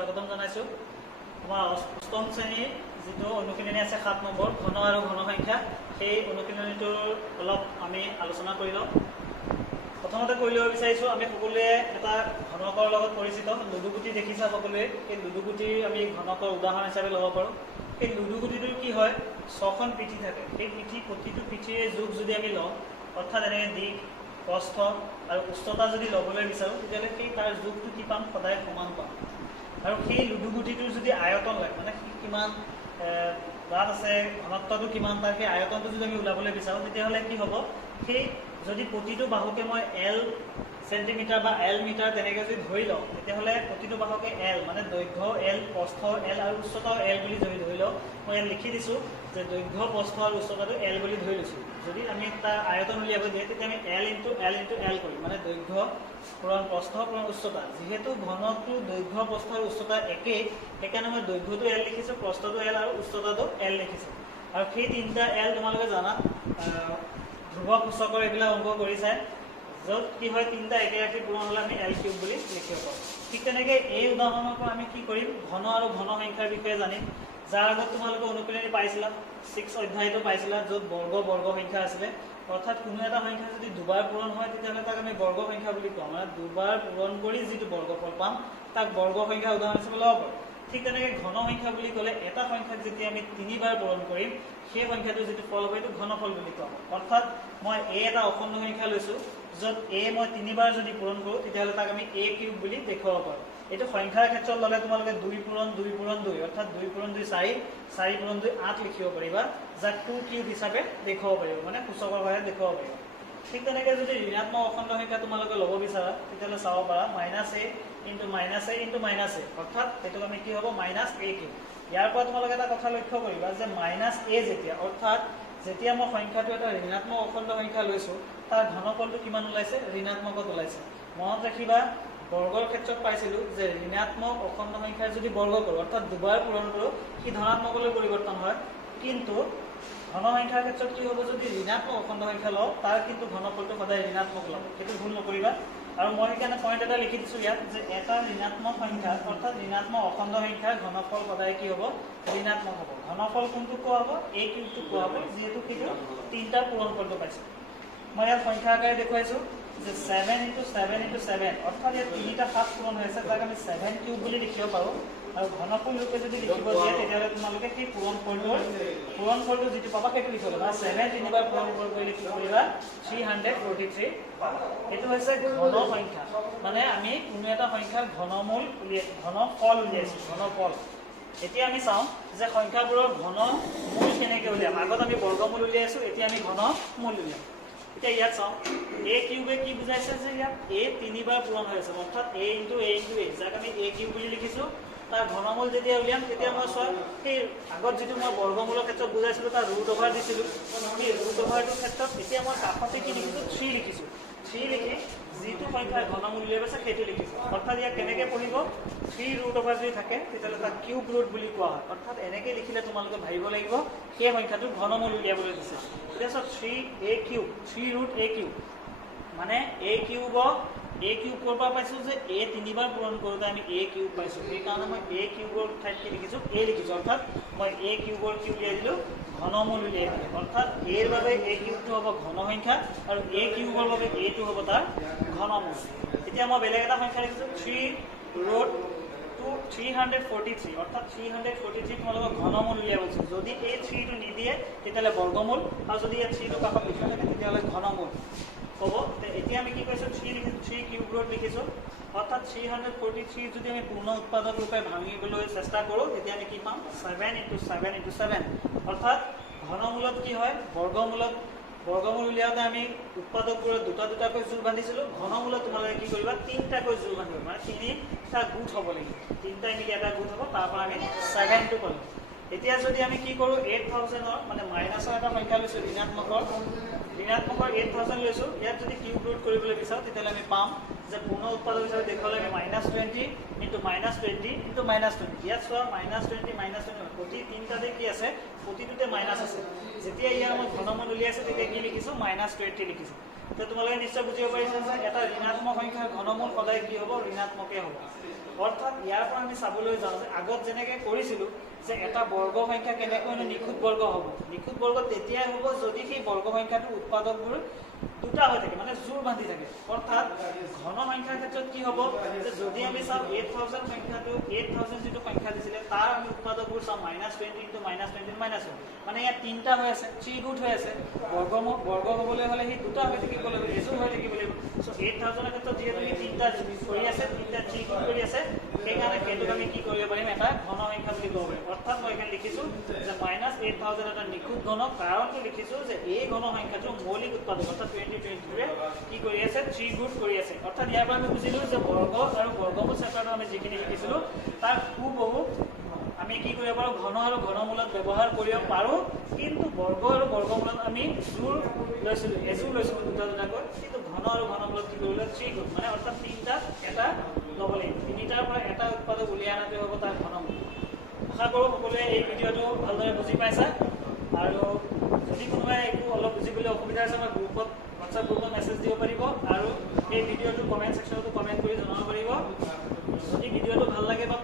স্বাগতম জানাইছো। আমাৰ অষ্টম শ্ৰেণীৰ যিটো অনুশীলনী আছে 7 নম্বৰ ঘন আৰু ঘন সংখ্যা, সেই অনুশীলনীটোৰ অলপ আমি আলোচনা কৰি লওঁ। প্ৰথমতে কৰি ল'ব বিচাৰিছোঁ, আমি সকলোৱে এটা ঘনকৰ লগত পৰিচিত, লুডুগুটি দেখিছা সকলোৱে। সেই লুডুগুটিৰ আমি ঘনকৰ উদাহৰণ হিচাপে ল'ব পাৰোঁ। সেই লুডুগুটিটোৰ কি হয়, 6খন পিঠি থাকে। সেই প্ৰতিটো পিঠিৰে যোগ যদি আমি লওঁ, অৰ্থাৎ এনেকৈ দিশ, প্ৰস্থ আৰু উচ্চতা যদি ল'বলৈ বিচাৰোঁ, তেতিয়াহ'লে সেই তাৰ যোগটো কি পাম, সদায় সমান পাম। আৰু সেই লুডুগুটিটোৰ যদি আয়তন লাগে, মানে কিমান তাত আছে, ঘনত্বটো কিমান, তাৰ সেই আয়তনটো যদি আমি ওলাবলৈ বিচাৰোঁ, তেতিয়াহ'লে কি হ'ব, সেই যদি প্ৰতিটো বাহুকে মই L চেণ্টিমিটাৰ বা L মিটাৰ তেনেকৈ যদি ধৰি লওঁ, তেতিয়াহ'লে প্ৰতিটো বাহুকে L মানে দৈৰ্ঘ্য L, প্ৰস্থ L আৰু উচ্চতাও L বুলি যদি ধৰি লওঁ, মই ইয়াত লিখি দিছোঁ যে দৈৰ্ঘ্য, প্ৰস্থ আৰু উচ্চতাটো L বুলি ধৰি লৈছোঁ। যদি আমি তাৰ আয়তন উলিয়াব দিয়ে, তেতিয়া আমি L ইনটু L কৰিম, মানে দৈৰ্ঘ্য পূৰণ প্ৰস্থ পূৰণ উচ্চতা। যিহেতু ঘনটো দৈৰ্ঘ্য, প্ৰস্থ আৰু উচ্চতা একেই, সেইকাৰণে মই দৈৰ্ঘ্যটো L লিখিছোঁ, প্ৰস্থটো L আৰু উচ্চতাটো L লিখিছোঁ। আৰু সেই তিনিটা L তোমালোকে জানা, ধ্ৰুৱক সূচকৰ এইবিলাক অংক কৰিছে, য'ত কি হয় তিনিটা একেৰাশী পূৰণ হ'লে আমি L কিউব বুলি লিখিব পাৰোঁ। ঠিক তেনেকৈ এই উদাহৰণৰ পৰা আমি কি কৰিম, ঘন আৰু ঘন সংখ্যাৰ বিষয়ে জানিম। যাৰ আগত তোমালোকে অনুশীলনী পাইছিলা, 6 অধ্যায়টো পাইছিলা, য'ত বৰ্গ সংখ্যা আছিলে। অৰ্থাৎ কোনো এটা সংখ্যা যদি দুবাৰ পূৰণ হয়, তেতিয়াহ'লে তাক আমি বৰ্গ সংখ্যা বুলি কওঁ। মানে দুবাৰ পূৰণ কৰি যিটো বৰ্গফল পাম, তাক বৰ্গ সংখ্যা উদাহৰণ হিচাপে ল'ব পাৰোঁ। ঠিক তেনেকৈ ঘন সংখ্যা বুলি ক'লে এটা সংখ্যাক যেতিয়া আমি 3বাৰ পূৰণ কৰিম, সেই সংখ্যাটো যিটো ফল হ'ব, এইটো ঘনফল বুলি কোৱা হয়। অৰ্থাৎ মই এটা অখণ্ড সংখ্যা লৈছোঁ, য'ত মই 3বাৰ যদি পূৰণ কৰোঁ, তেতিয়াহ'লে তাক আমি A কিউব বুলি দেখুৱাব পাৰোঁ। এইটো সংখ্যাৰ ক্ষেত্ৰত ল'লে তোমালোকে 2 পূৰণ 2 পূৰণ 2, অৰ্থাৎ 2 পূৰণ 2 4, 4 পূৰণ 2 8 লিখিব পাৰিবা, যাক 2 কিউব হিচাপে দেখুৱাব পাৰিব, মানে সূচকৰ সহায়ত দেখুৱাব পাৰিব। ঠিক তেনেকৈ যদি ঋণাত্মক অখণ্ড সংখ্যা তোমালোকে ল'ব বিচাৰা, তেতিয়াহ'লে চাব পাৰা -a into -a into -a, অৰ্থাৎ এইটোক আমি কি হ'ব, -a কিউব। ইয়াৰ পৰা তোমালোকে এটা কথা লক্ষ্য কৰিবা যে -a যেতিয়া, অৰ্থাৎ যেতিয়া মই সংখ্যাটো এটা ঋণাত্মক অখণ্ড সংখ্যা লৈছোঁ, তাৰ ঘনফলটো কিমান ওলাইছে, ঋণাত্মকত ওলাইছে। মনত ৰাখিবা, বৰ্গৰ ক্ষেত্ৰত পাইছিলোঁ যে ঋণাত্মক অখণ্ড সংখ্যাৰ যদি বৰ্গ কৰোঁ, অৰ্থাৎ দুবাৰ পূৰণ কৰোঁ, সি ধনাত্মকলৈ পৰিৱৰ্তন হয়। কিন্তু ঘন সংখ্যাৰ ক্ষেত্ৰত কি হ'ব, যদি ঋণাত্মক অখণ্ড সংখ্যা লওঁ, তাৰ কিন্তু ঘনফলটো সদায় ঋণাত্মক ল'ব, সেইটো ভুল নকৰিবা। আৰু মই সেইকাৰণে পইণ্ট এটা লিখি দিছোঁ ইয়াত, যে এটা ঋণাত্মক সংখ্যা, অৰ্থাৎ ঋণাত্মক অখণ্ড সংখ্যাৰ ঘনফল সদায় কি হ'ব, ঋণাত্মক হ'ব। ঘনফল কোনটো কোৱা হ'ব, A কিউবটো কোৱা হ'ব, যিহেতু সেইটো 3টা পূৰণফলটো পাইছোঁ। মই ইয়াত সংখ্যা আকাৰে দেখুৱাইছোঁ যে 7 ইনটু 7 ইনটু 7, অৰ্থাৎ ইয়াত 3টা 7 পূৰণ হৈ আছে, তাক আমি 7 কিউব বুলি লিখিব পাৰোঁ। আৰু ঘনফল ৰূপে যদি লিখিব দিয়ে, তেতিয়াহ'লে তোমালোকে সেই পূৰণফলটো যিটো পাবা, সেইটো লিখিব লাগিব। 7 3বাৰ পূৰণ কৰি লিখিব পাৰিবা 343 পাবা। এইটো হৈছে ঘন সংখ্যা, মানে আমি কোনো এটা সংখ্যাৰ ঘনফল উলিয়াইছোঁ, ঘনফল। এতিয়া আমি চাওঁ যে সংখ্যাবোৰৰ ঘনমূল কেনেকৈ উলিয়াম। আগত আমি বৰ্গমূল উলিয়াইছোঁ, এতিয়া আমি ঘনমূল উলিয়াম। এতিয়া ইয়াত চাওঁ, A কিউবে কি বুজাইছে, যে ইয়াত A 3বাৰ পূৰণ হৈ আছে, অৰ্থাৎ A ইনটু A, যাক আমি A কিউব বুলি লিখিছোঁ। তাৰ ঘনমূল যেতিয়া উলিয়াম, তেতিয়া মই চোৱা, সেই আগত যিটো মই বৰ্গমূলৰ ক্ষেত্ৰত বুজাইছিলোঁ, তাৰ ৰুট অভাৰ দিছিলোঁ, সেই ৰুট অভাৰটোৰ ক্ষেত্ৰত এতিয়া মই কাষতে কি লিখিছোঁ, 3 লিখিছোঁ। 3 লিখি যিটো সংখ্যাৰ ঘনমূল উলিয়াব আছে, সেইটো লিখিছোঁ। অৰ্থাৎ ইয়াক কেনেকৈ পঢ়িব, 3 ৰুট অভাৰ যদি থাকে, তেতিয়াহ'লে তাক কিউব ৰুট বুলি কোৱা হয়। অৰ্থাৎ এনেকৈ লিখিলে তোমালোকে ভাবিব লাগিব সেই সংখ্যাটোৰ ঘনমূল উলিয়াবলৈ দিছে। এতিয়া চোৱা, 3A cube, 3 root A cube, মানে A কিউব ক'ৰ পৰা পাইছোঁ, যে A 3বাৰ পূৰণ কৰোঁতে আমি A কিউব পাইছোঁ। সেইকাৰণে মই A কিউবৰ ঠাইত কি লিখিছোঁ, A লিখিছোঁ। অৰ্থাৎ মই A কিউবৰ কি উলিয়াই দিলোঁ, ঘনমূল উলিয়াই দিলোঁ। অৰ্থাৎ Aৰ বাবে A কিউবটো হ'ব ঘন সংখ্যা, আৰু A কিউবৰ বাবে Aটো হ'ব তাৰ ঘনমূল। এতিয়া মই বেলেগ এটা সংখ্যা লিখিছোঁ, 3 ৰুট 343, অৰ্থাৎ 343 তোমালোকক ঘনমূল উলিয়াব দিছোঁ। যদি এই 3টো নিদিয়ে, তেতিয়াহ'লে বৰ্গমূল, আৰু যদি ইয়াত 3টো কাষত লিখা থাকে, তেতিয়াহ'লে ঘনমূল হ'ব। এতিয়া আমি কি কৰিছোঁ, 3 লিখিছোঁ, 3 কিউব ৰুট লিখিছোঁ। অৰ্থাৎ 343 যদি আমি পূৰ্ণ উৎপাদক ৰূপে ভাঙিবলৈ চেষ্টা কৰোঁ, তেতিয়া আমি কি পাম, 7 ইনটু 7 ইনটু 7। অৰ্থাৎ ঘনমূলত কি হয়, বৰ্গমূল উলিয়াওঁতে আমি উৎপাদকবোৰত দুটাকৈ জোৰ বান্ধিছিলোঁ। ঘনমূলত তোমালোকে কি কৰিবা, 3টাকৈ জোৰ বান্ধিব, মানে 3টা গোট হ'ব লাগিব, 3টাই মিলি এটা গোট হ'ব, তাৰ পৰা আমি 7টো পালোঁ। এতিয়া যদি আমি কি কৰোঁ, 8000ৰ মানে মাইনাছৰ এটা সংখ্যা লৈছোঁ, ঋণাত্মকৰ 8000 লৈছোঁ। ইয়াত যদি কিউব ৰুট কৰিবলৈ বিচাৰোঁ, তেতিয়াহ'লে আমি পাম যে পূৰ্ণ উৎপাদক হিচাপে দেখুৱালে আমি -20 ইনটু -20 ইনটু -20। ইয়াত চোৱা, -20 প্ৰতি 3টাতে কি আছে, প্ৰতিটোতে মাইনাছ আছে। যেতিয়া ইয়াৰ মই ঘনমূল উলিয়াইছোঁ, তেতিয়া কি লিখিছোঁ, -20 লিখিছোঁ। তো তোমালোকে নিশ্চয় বুজিব পাৰিছা যে এটা ঋণাত্মক সংখ্যাৰ ঘনমূল সদায় কি হ'ব, ঋণাত্মকেই হ'ব। অৰ্থাৎ ইয়াৰ পৰা আমি চাবলৈ যাওঁ যে আগত যেনেকৈ কৰিছিলোঁ যে এটা বৰ্গ সংখ্যা কেনেকৈ নিখুঁত বৰ্গ হ'ব। নিখুঁত বৰ্গ তেতিয়াই হ'ব যদি সেই বৰ্গ সংখ্যাটোৰ উৎপাদকবোৰ দুটা হৈ থাকে, মানে জোৰ বান্ধি থাকে। অৰ্থাৎ ঘন সংখ্যাৰ ক্ষেত্ৰত কি হ'ব যে যদি আমি চাওঁ 8000 সংখ্যাটো 8000 যিটো সংখ্যা দিছিলে তাৰ আমি উৎপাদকবোৰ চাওঁ -20 × -20 -1, মানে ইয়াত তিনিটা হৈ আছে, 3 গুণ হৈ আছে। বৰ্গ হ'বলৈ হ'লে সি দুটা হৈ থাকিব লাগিব, এজোৰ হৈ থাকিব লাগিব। চ' 8000ৰ ক্ষেত্ৰত যিহেতু সি তিনিটা কৰি আছে, তিনিটা 3 গুণ কৰি আছে, সেইকাৰণে সেইটোক আমি কি কৰিব পাৰিম, এটা ঘন সংখ্যা বুলি ক'ব পাৰিম। অৰ্থাৎ মই এখানে লিখিছোঁ যে -8000 এটা নিখুঁত ঘন, কাৰণটো লিখিছোঁ যে এই ঘন সংখ্যাটোৰ মৌলিক উৎপাদক অৰ্থাৎ 2023 কি কৰি আছে, 3 গুণ কৰি আছে। অৰ্থাৎ ইয়াৰ পৰা আমি বুজিলোঁ যে বৰ্গ আৰু বৰ্গমূল চেপ্টাৰটো আমি যিখিনি শিকিছিলোঁ তাৰ হুবহু আমি কি কৰিব পাৰোঁ, ঘন আৰু ঘনমূলত ব্যৱহাৰ কৰিব পাৰোঁ। কিন্তু বৰ্গ আৰু বৰ্গমূলত আমি জোৰ লৈছিলোঁ, এজোৰ লৈছিলোঁ দুটা দুটাকৈ, কিন্তু ঘন আৰু ঘনমূলত কি কৰিবলৈ 3 গুণ, মানে অৰ্থাৎ তিনিটা এটা ল'ব লাগিব, তিনিটাৰ পৰা এটা উৎপাদক উলিয়াই অনাটোৱে হ'ব তাৰ ঘনমূল। আশা কৰোঁ সকলোৱে এই ভিডিঅ'টো ভালদৰে বুজি পাইছা। আৰু যদি কোনোবাই একো অলপ বুজিবলৈ অসুবিধা আছে আমাৰ গ্ৰুপত, হোৱাটছআপ গ্ৰুপত মেছেজ দিব পাৰিব, আৰু এই ভিডিঅ'টো কমেণ্ট ছেকশ্যনতো কমেণ্ট কৰি জনাব পাৰিব। যদি ভিডিঅ'টো ভাল লাগে বা